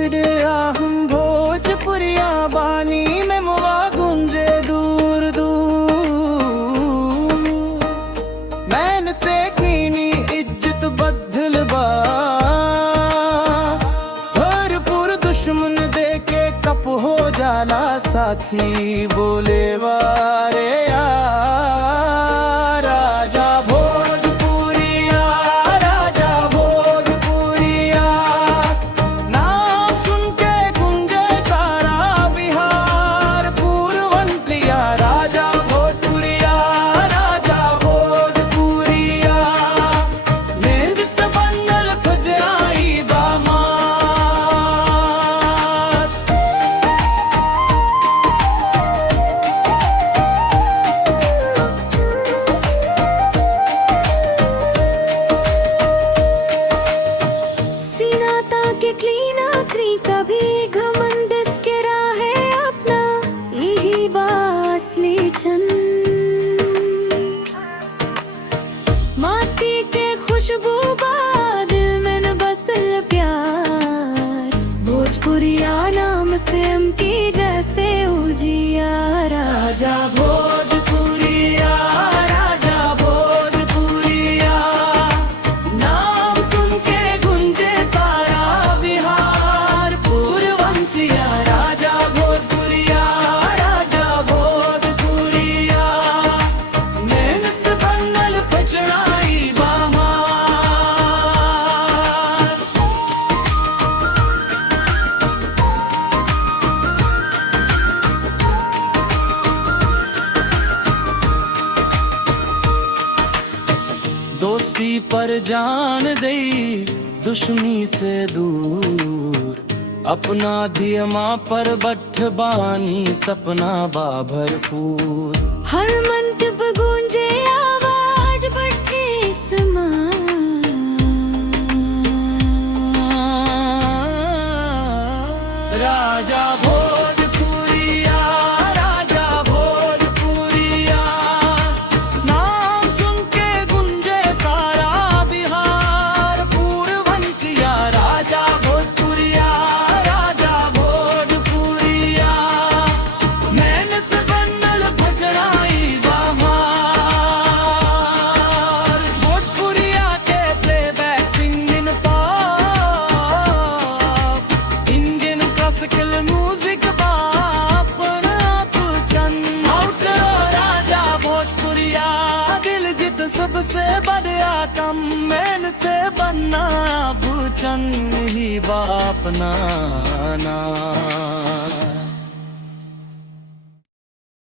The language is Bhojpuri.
पकड़े हम भोजपुरिया बानी में मुआ गुंजे दूर दूर। मैन से कीनी इज्जत बदल बा भरपूर दुश्मन देके कप हो जाला साथी बोले वारे यार। राजा भोजपुरिया राजा भोजपुरिया नाम सुन के गुंजे सारा बिहार पूर्वंतलिया। राजा भोजपुरिया राजा भोजपुरिया मेहनत से बनल खजाई दामाद। सीना ताके क्लीना क्री कभी घमंड इसके राहे अपना यही बासली चंद। माटी के खुशबू बाद में न बसल प्यार भोजपुरिया नाम से अमकी जैसे उजिया। राजा भोजपुरिया राजा भोजपुरिया नाम सुन के गुंजे सारा बिहार पूर्वंतलिया। राजा भोजपुरिया राजा भोजपुरिया मेहनत से बनल पचड़ाई बामार। दोस्ती पर जान दे दुश्मनी से दूर अपना धियमा पर बठ बानी सपना बा भरपूर। हर मंटप गूंजे आवाज बढ़े राजा भोजपुरिया राजा भोजपुरिया नाम सुन के गुंजे सारा बिहार पूर्वंतलिया। राजा भोजपुरिया राजा भोजपुरिया मैंने से बनल भजराई बामार। भोजपुरिया के playback singing pop Indian classical music बाप आप चंद। राजा भोजपुरिया दिल जित सबसे बढ़िया कम मैन से बनना भूचंद ही बाप ना।